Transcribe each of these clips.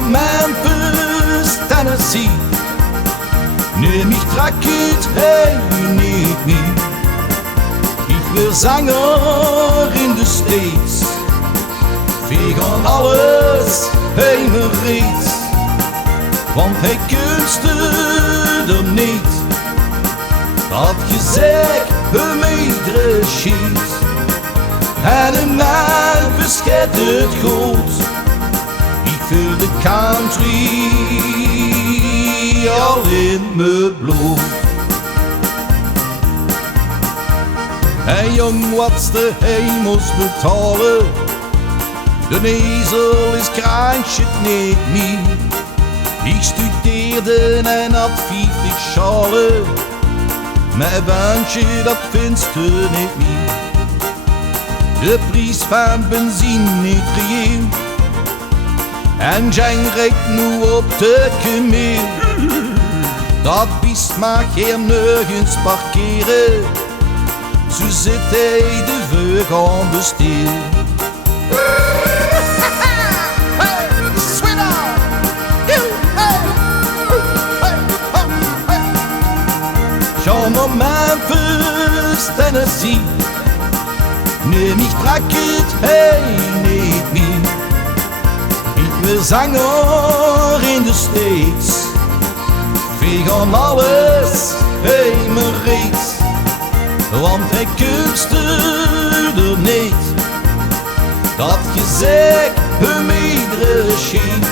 naar Memphis, Tennessee. Neem ich trek het heen niet meer. Ich wil zanger in de States. Wir gaan alles heen reeds. Want hij kunste er niet. Dat gezegd hem iedere schiet. En een man verschet het goed. Ik voel de country al in mijn bloed. Hey jong, wat's de hemels betalen? De ezel is kraantje niet meer. Ik studeerde en had 50 schalen. Mijn baantje dat vindt je niet meer. De prijs van benzine niet reëel. En Jan rijdt nu op de kameel. Dat biest mag hier nergens parkeren. Zo zit hij de veur aan de steel. Ga naar Memphis, Tennessee. Neem ich trek het heen niet meer. Ik wil zanger in de States. Wir gaan alles heen reeds. Want hij kunste er niet. Dat gezegd hem iedere schiet.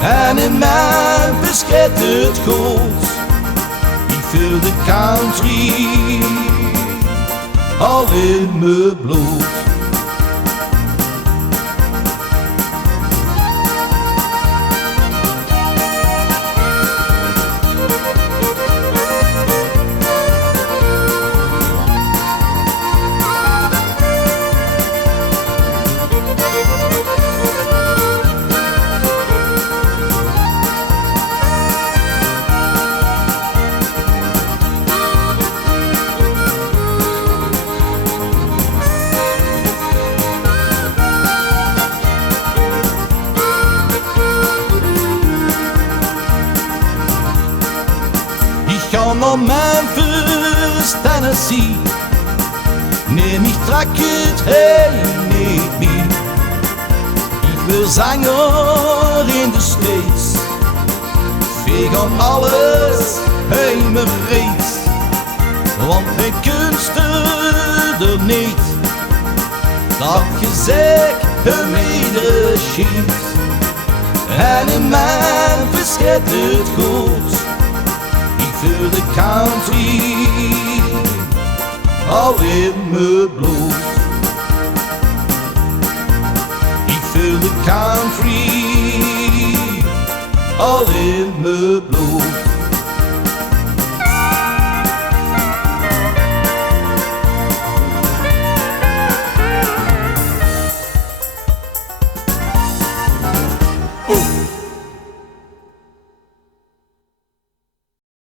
En in Memphis gaat het goed. Ik voel de country al in mijn bloed. Ich ga naar Memphis, Tennessee. Neem ich trek het heen niet meer. Ik wil zanger in de States. Wir gaan alles heen reeds. Want hij kunste er niet. Dat gezegd hem iedere schiet. En in Memphis gaat het goed. Voel de country al in mijn bloed. Ik voel de country al in mijn bloed.